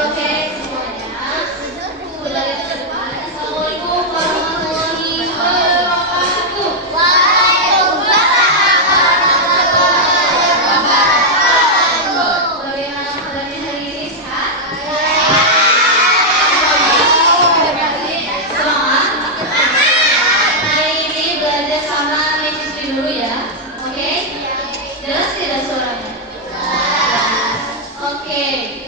Oke semuanya, mulai dari depan. Assalamualaikum warahmatullahi wabarakatuh. Waalaikumsalam warahmatullahi wabarakatuh. Bagaimana kabarnya hari ini? Sehat? Semangat? Hari ini belajar sama Miss Sri dulu ya. Oke? Jelas tidak suaranya? Oke.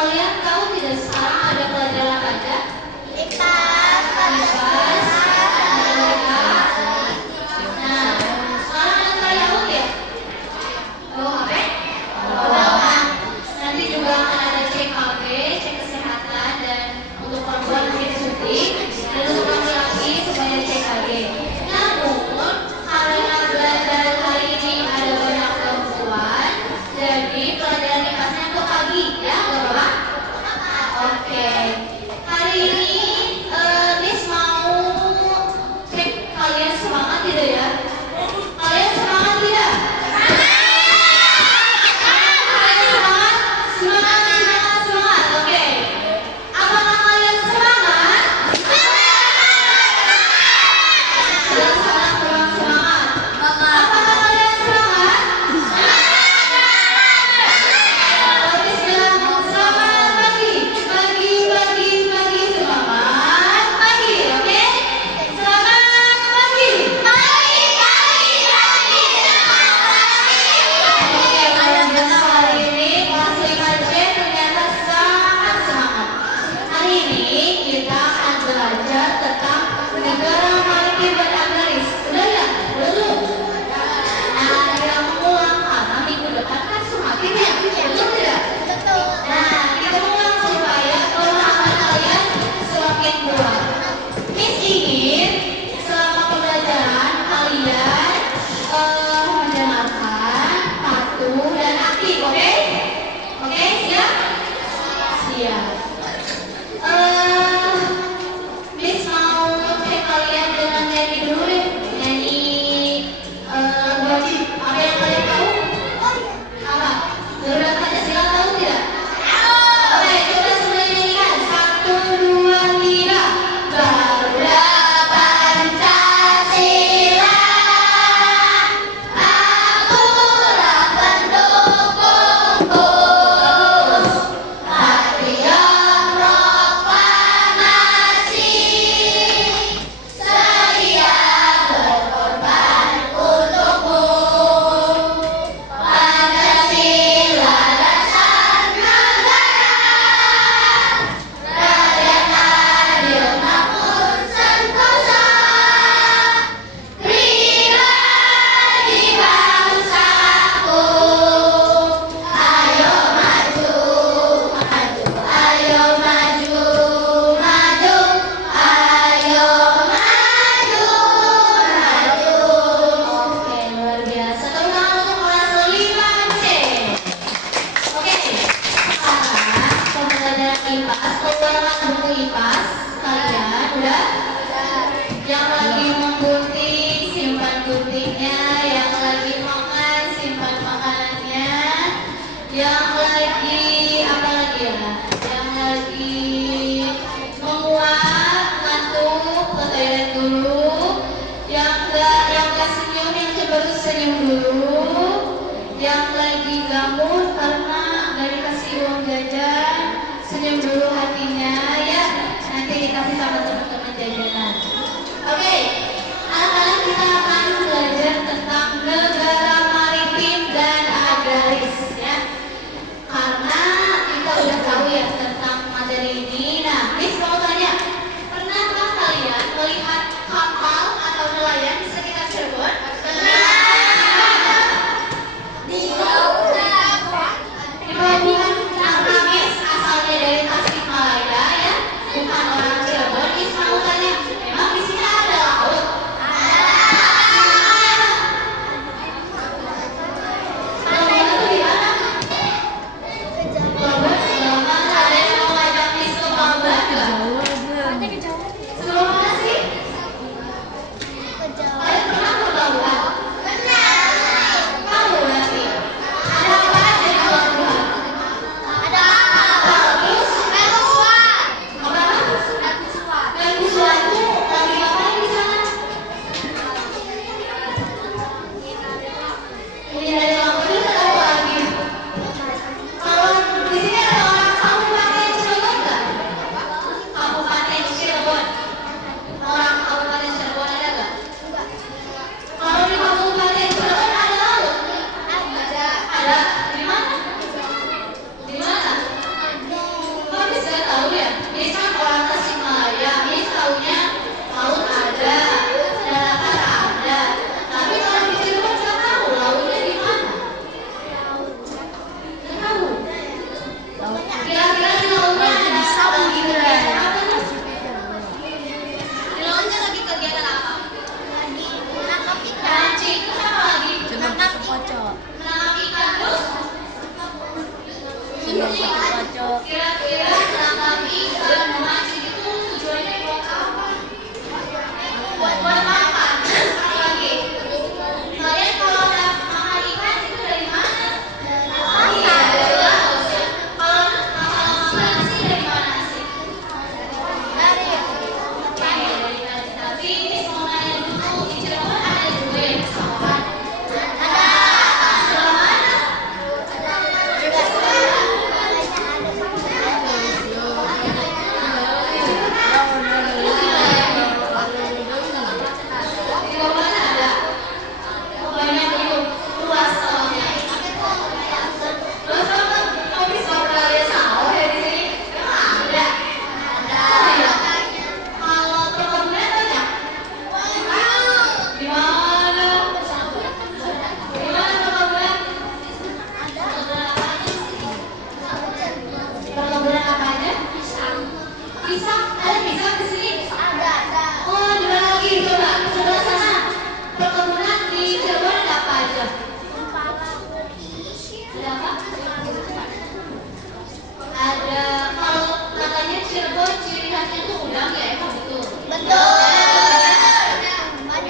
Kalian tahu tidak sekarang ada pelajaran apa aja? Lipat, Lipas, matematika. Nah, sekarang ada kalian tahu ya? Tahu apa? Nanti juga akan ada CKB, cek kesehatan, dan untuk perempuan nanti disuntik, dan untuk laki-laki supaya CKG. Namun, karena belajar hari ini ada banyak perempuan, jadi pelajaran IPAS-nya untuk pagi, ya, nggak apa-apa? Oke. Hari ini Miss mau cek kalian semangat tidak ya? Kalian semangat tidak? Kalian semangat? Semangat. Oke. Apakah kalian semangat? Sedang kurang semangat. Apakah kalian semangat? Miss bilang selamat pagi. Pagi semangat pagi. Oke? Selamat pagi. Oke, luar biasa hari ini kelas 5C ternyata sangat semangat. Hari ini kita akan belajar tentang negara maritim dan agraris. Udah ya? Belum? Nah, yang mengulang karena minggu depan kan semakin ya? Betul tidak? Nah, kita mengulang supaya pemahaman kalian semakin kuat. Miss ingin selama pembelajaran kalian mendengarkan, patuh, dan aktif, oke? Oke, siap? Siap. Miss mau cek kalian dengan nyanyi dulu deh. Nyanyi lagu wajib. Apa yang kalian tahu? Apa? Garuda Pancasila tahu tidak? Oke, coba semua nyanyikan. 1, 2, 3. Garuda Pancasila, Akulah pendukungmu, patriot proklamasi, sedia berkorban untukmu. Pancasila dasar negara, rakyat adil makmur sentosa, pribadi bangsaku. Ayo maju, maju, ayo maju, maju, ayo maju, maju. Oke, luar biasa. Tepuk tangan untuk kelas 5C. Oke, sekarang pembelajaran IPAS. Keluarkan buku IPAS kalian. Udah? Yang lagi menggunting, simpan guntingnya. Yang lagi makan, simpan makanannya. Yang lagi apa lagi ya? Yang lagi menguap, ngantuk, ke toilet dulu. Yang gak senyum, yang coba senyum dulu. Yang lagi gabut karena gak dikasih uang jajan, senyum dulu hatinya ya. Nanti dikasih sama teman-teman jajanan. Oke, anak-anak kita akan belajar tentang negara maritim dan agraris ya.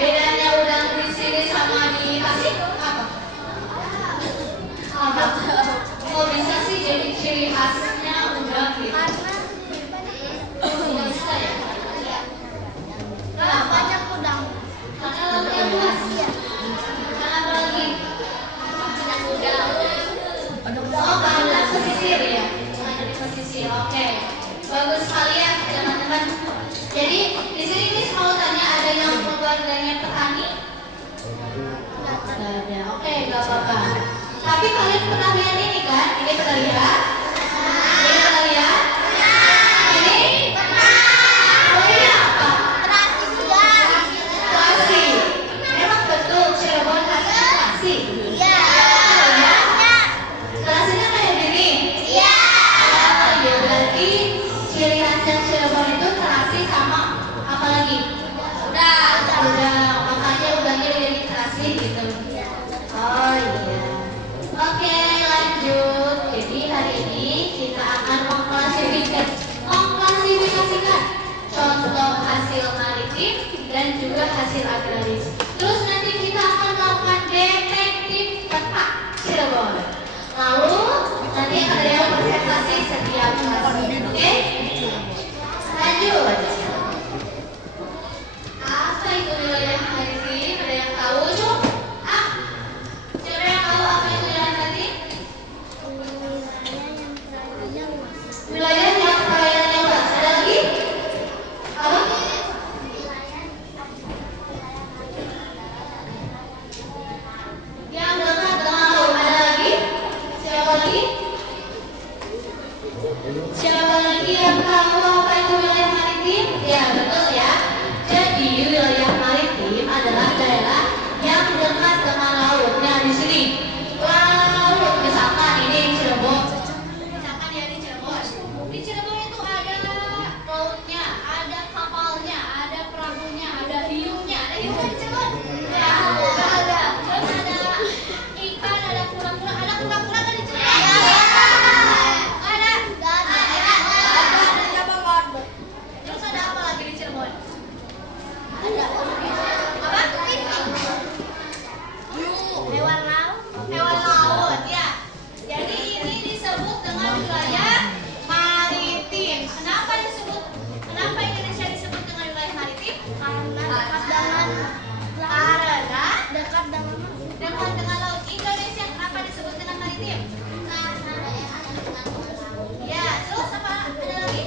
Bedanya udang di sini sama di Tasik apa? Apa? Kok bisa sih jadi ciri khasnya udang gitu? Nggak bisa ya? Kenapa? Karena lautnya luas. Karena apa lagi? Oh, karena pesisir ya? Ada di pesisir, oke. Bagus sekali ya teman-teman. Jadi di sini Miss mau tanya, ada yang keluarganya petani? Nggak ada. Oke, nggak apa-apa. Tapi kalian pernah lihat ini kan? Ini pernah lihat? Ini pernah lihat? Ini? Oh, ini apa? Terasi. Memang betul Cirebon khasnya terasi. Terasinya kayak gini. Ya, berarti ciri khasnya Cirebon itu terasi sama apa lagi? Udang. Makanya udangnya jadi terasi gitu. Oh iya. Oke, lanjut. Jadi hari ini kita akan mengklasifikasikan contoh hasil maritim dan juga hasil agraris. Terus nanti kita akan melakukan detektif peta Cirebon. Lalu nanti ada yang presentasi setiap kelas. Oke? Lanjut. Apa itu wilayah maritim? Ada yang tahu? Siapa yang tahu apa itu wilayah maritim? Wilayah yang perairannya luas. Ada lagi? Apa? Yang dekat dengan laut. Ada lagi? Siapa lagi? Siapa lagi yang tahu apa itu wilayah maritim? Ya, betul ya. Jadi wilayah maritim adalah daerah yang dekat dengan laut. Nah, di sini laut, misalkan ini Cirebon. Misalkan ya di Cirebon. Di Cirebon itu ada lautnya, ada kapalnya, ada perahunya, ada hiunya. Ada hiu di Cirebon? Ya, ada. Terus ada ikan, ada kura-kura. Ada kura-kura kan di Cirebon? Ada. Terus ada apa lagi di Cirebon? Ada apa? Hewan laut ya. Jadi ini disebut dengan wilayah maritim. Kenapa Indonesia disebut dengan wilayah maritim? Karena dekat dengan laut. Indonesia kenapa disebut dengan maritim? Ya, terus apa ada lagi?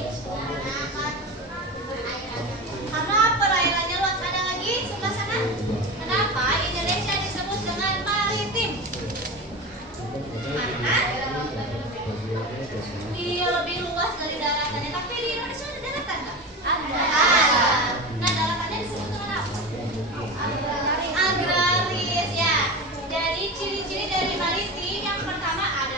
Karena perairannya luas. Ada lagi sebelah sana? Kenapa Indonesia disebut dengan maritim? Karena dia lebih luas dari daratannya. Tapi di Indonesia ada daratan nggak? Ada. Nah, daratannya disebut dengan apa? Agraris ya. Jadi ciri-ciri dari maritim yang pertama ada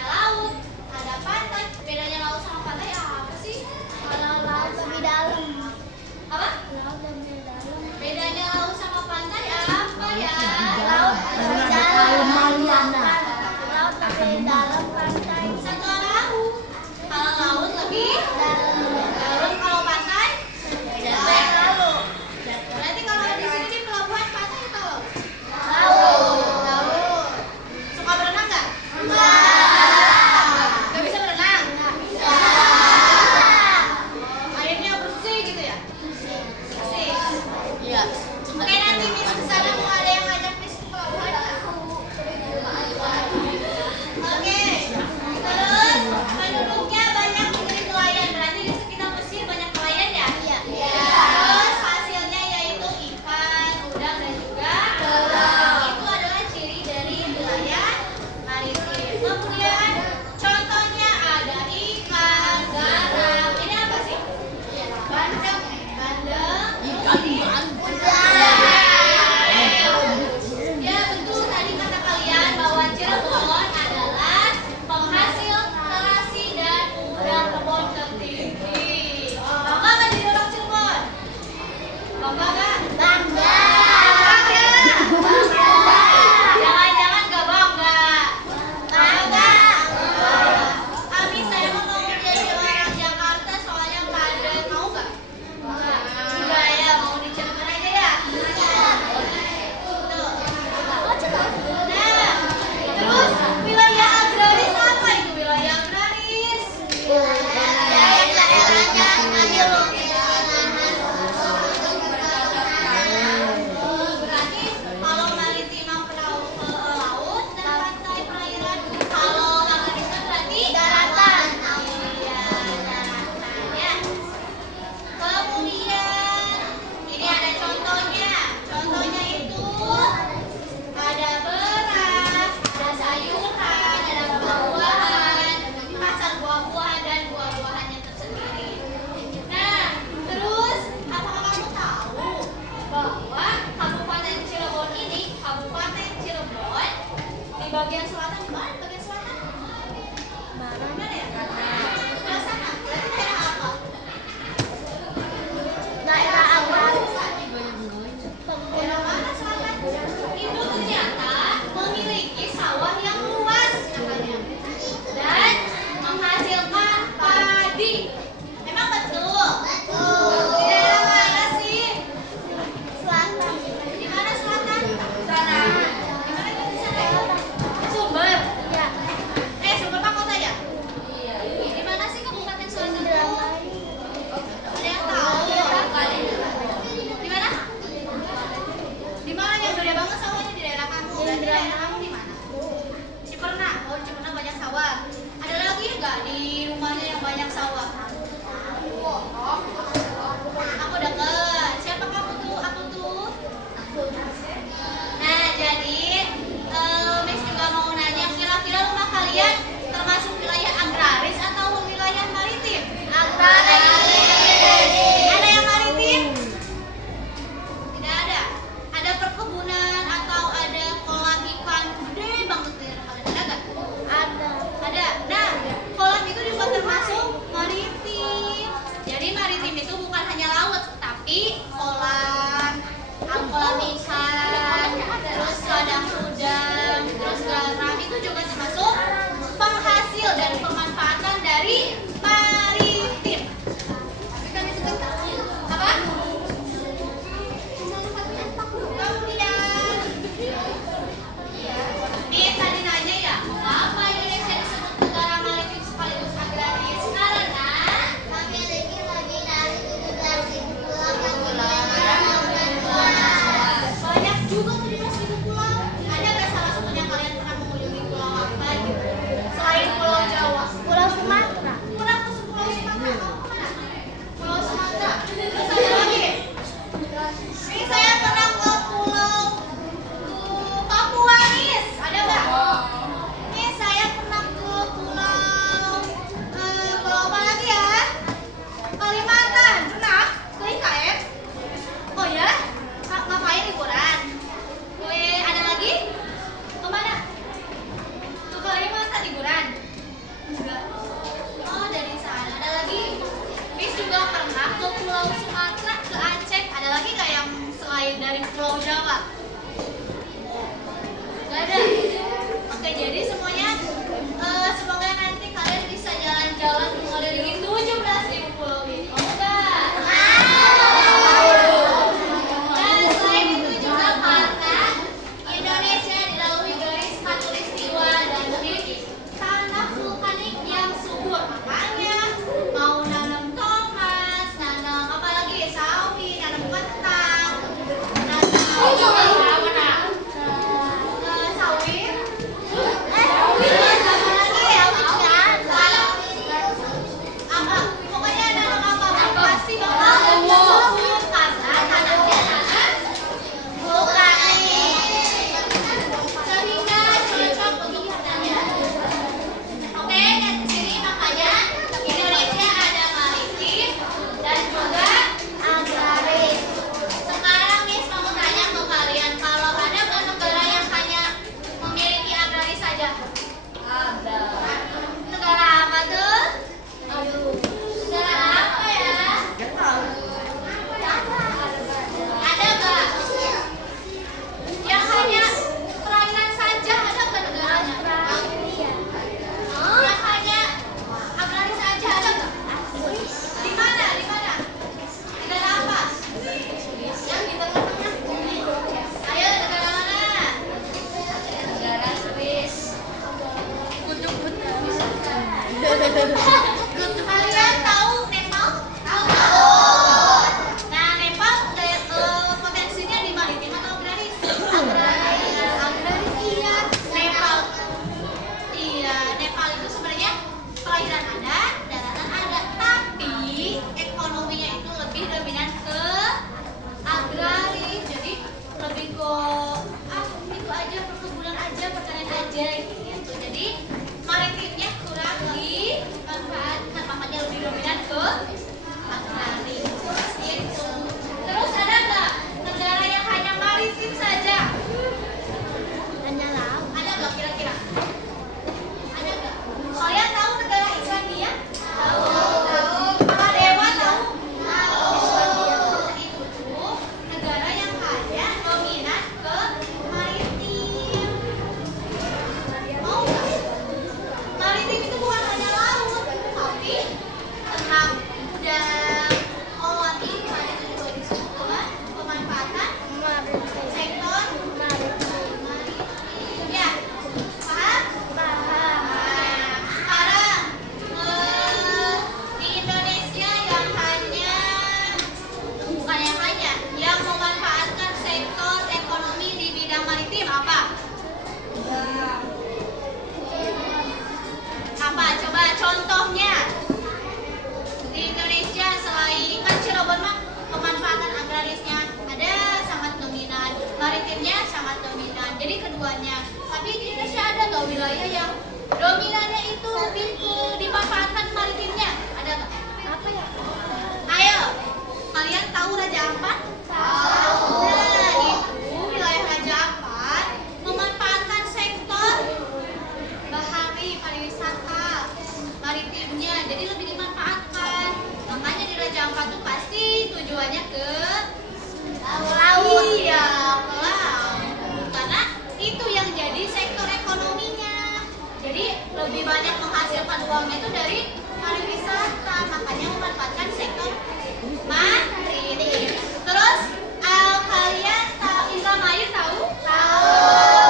Kalian tahu Nepal? Tahu. Nah, Nepal potensinya di maritim atau agraris? Agraris. Iya. Nepal itu sebenarnya perairan ada, daratan ada, tapi ekonominya itu lebih dominan ke agraris. Jadi lebih ke itu aja, perkebunan aja, pertanian aja gitu. Jadi maritimnya kurang dimanfaatkan, makanya lebih dominan ke agraris gitu. Terus ada nggak negara yang hanya maritim saja? Hanya laut. Ada nggak kira-kira? Ada nggak? Kalian tahu negara Islandia? Tahu. Maladewa tahu? Itu tuh negara yang hanya dominan ke maritim. Mau nggak? Maritim itu bukan hanya laut, tapi tentang udang, olah ikan itu juga disebut dengan pemanfaatan sektor maritim. Ya, paham? Nah, sekarang di Indonesia yang memanfaatkan sektor ekonomi di bidang maritim apa? Apa? Coba contohnya. Di Indonesia selain kan Cirebon mah pemanfaatan agrarisnya ada sangat dominan, maritimnya sangat dominan. Jadi keduanya. Tapi di Indonesia ada nggak wilayah yang dominannya itu lebih ke dimanfaatkan maritimnya? Ada nggak? Apa ya? Ayo, kalian tahu Raja Ampat? Tahu. Nah, itu wilayah Raja Ampat memanfaatkan sektor bahari, pariwisata, maritimnya, jadi lebih dimanfaatkan. Makanya di Raja Ampat tuh pasti tujuannya ke laut. Iya, ke laut. Karena itu yang jadi sektor ekonominya. Jadi lebih banyak menghasilkan uangnya itu dari pariwisata, makanya memanfaatkan sektor maritim. Terus kalian tahu Indramayu tahu? Tahu.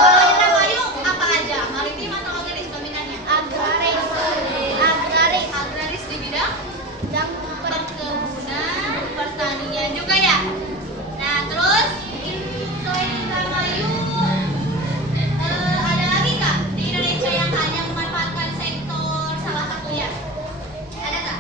Kalau Indramayu apa aja? Maritim atau agraris dominannya? Agraris. Agraris di bidang perkebunan, pertanian juga ya. Nah, terus selain Indramayu ada lagi nggak di Indonesia yang hanya memanfaatkan sektor salah satunya? Ada nggak?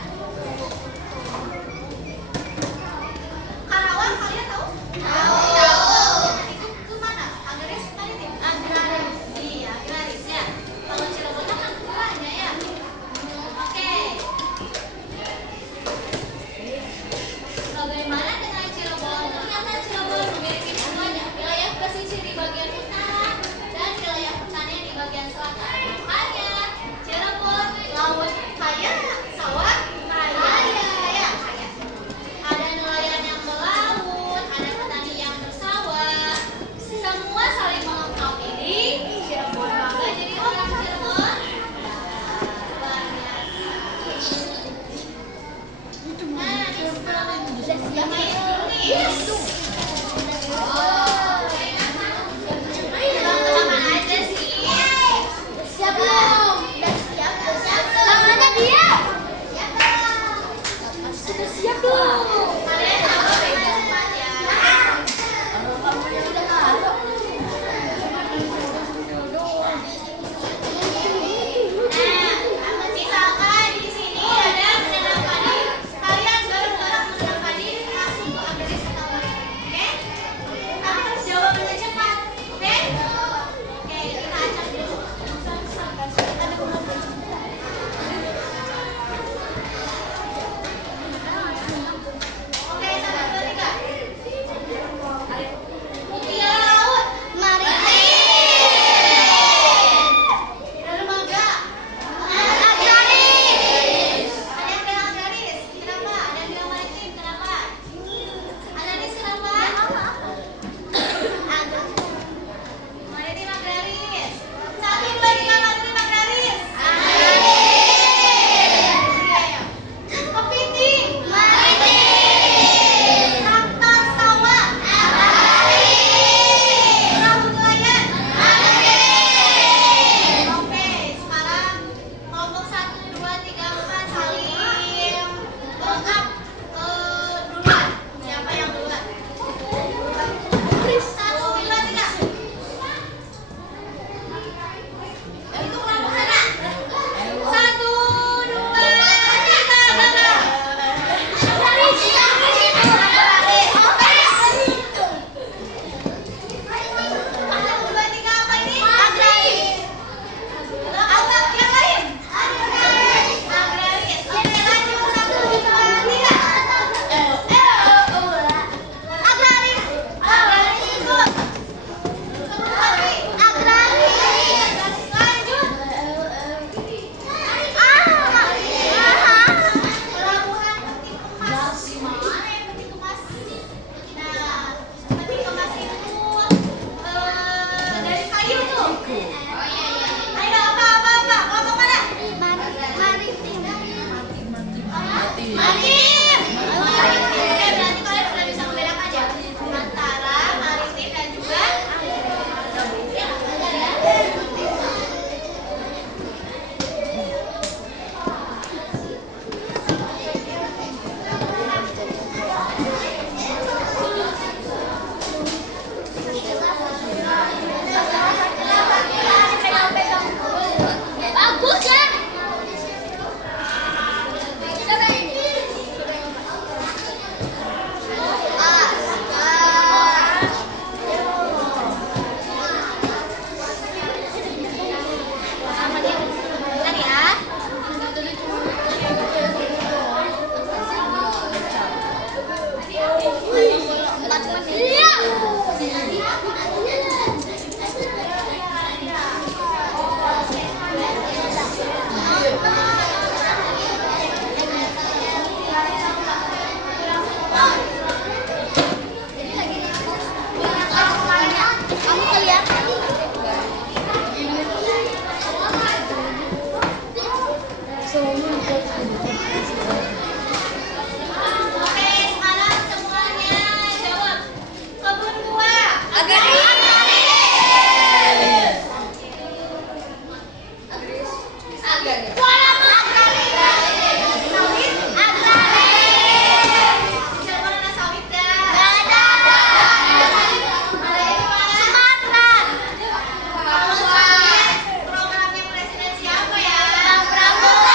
Oke, sekarang semuanya jawab. Kebun buah. Agraris. Agraris. Sawit. Agraris. Siapa mana sawit dah? Ada yang mana? Sumatera. Kalau sawit, programnya presiden siapa ya? Prabowo.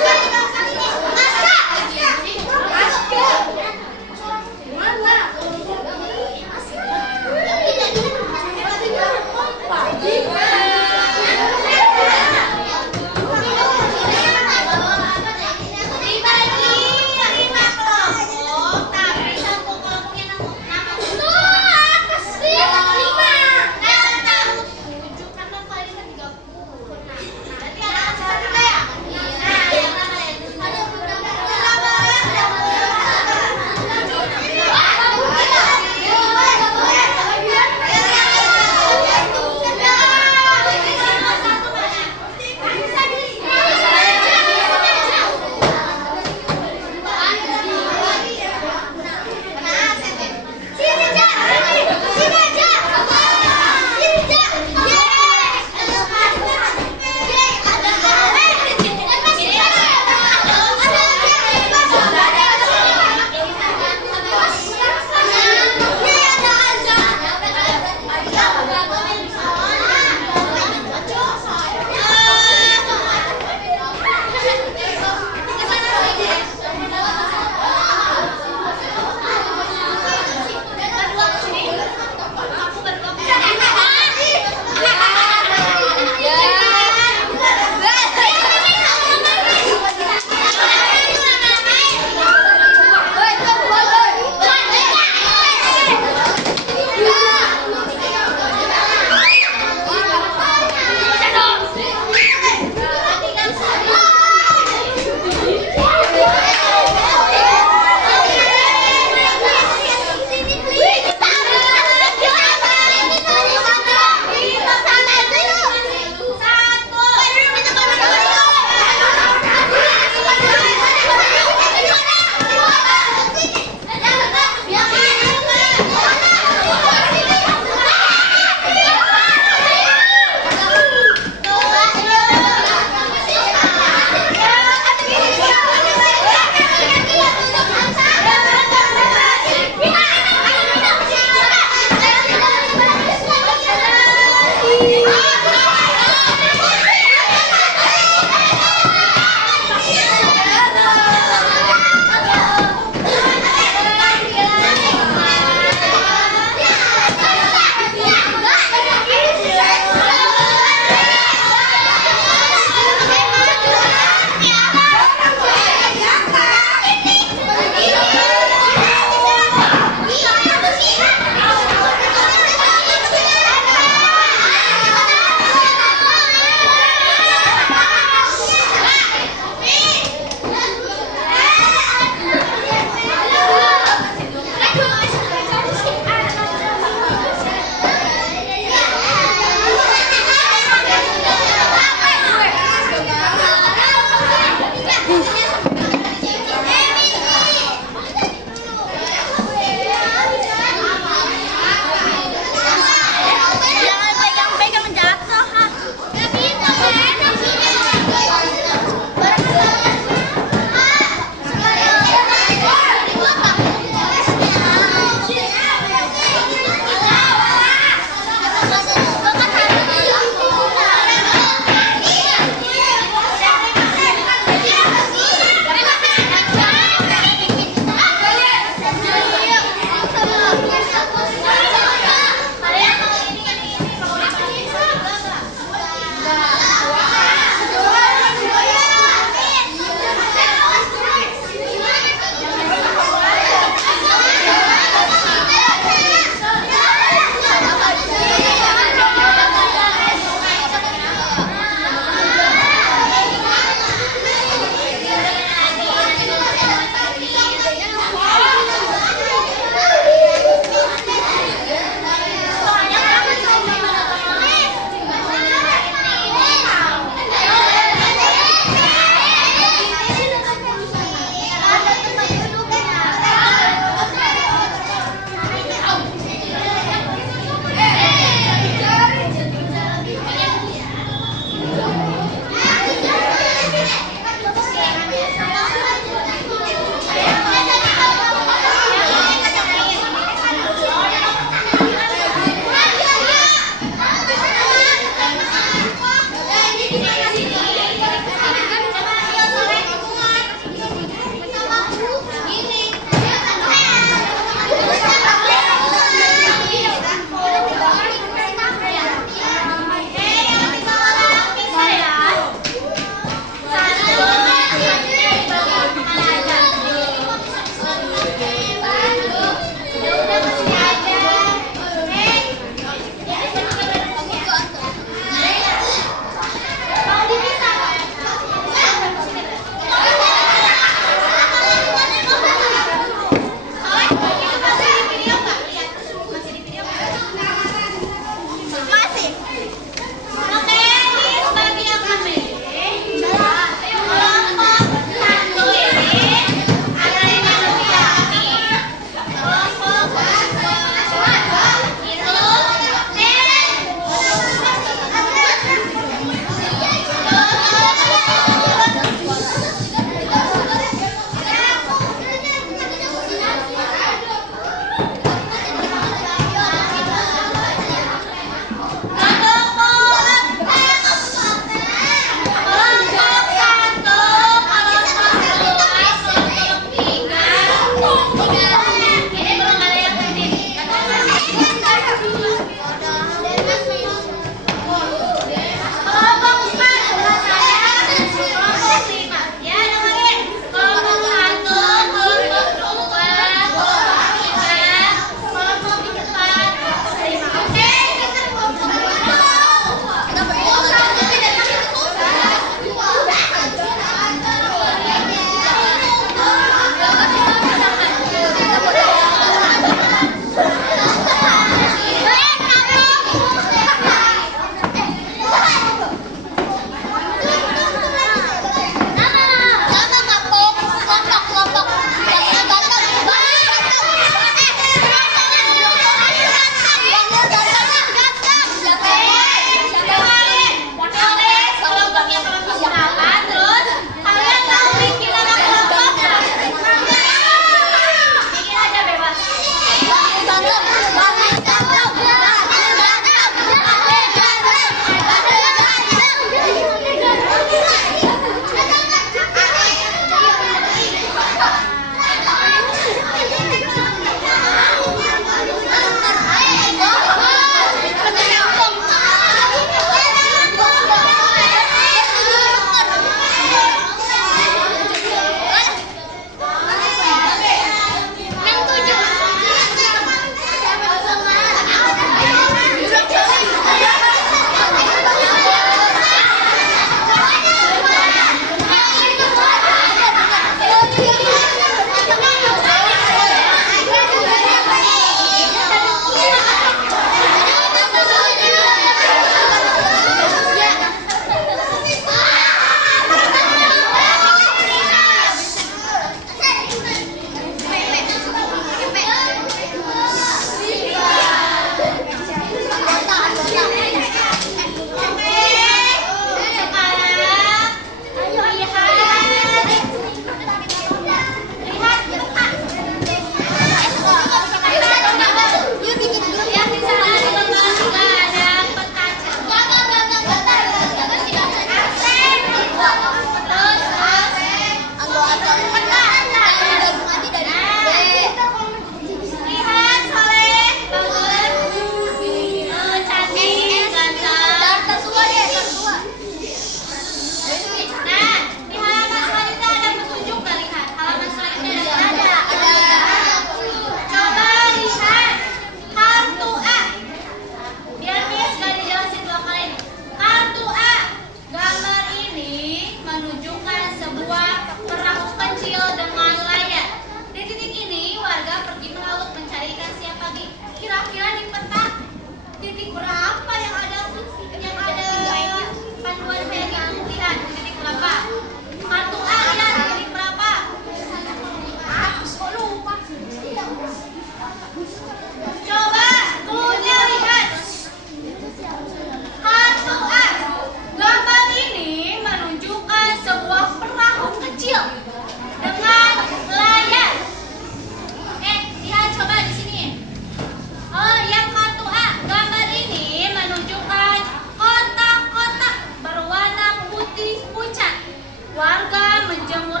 Warga menjemur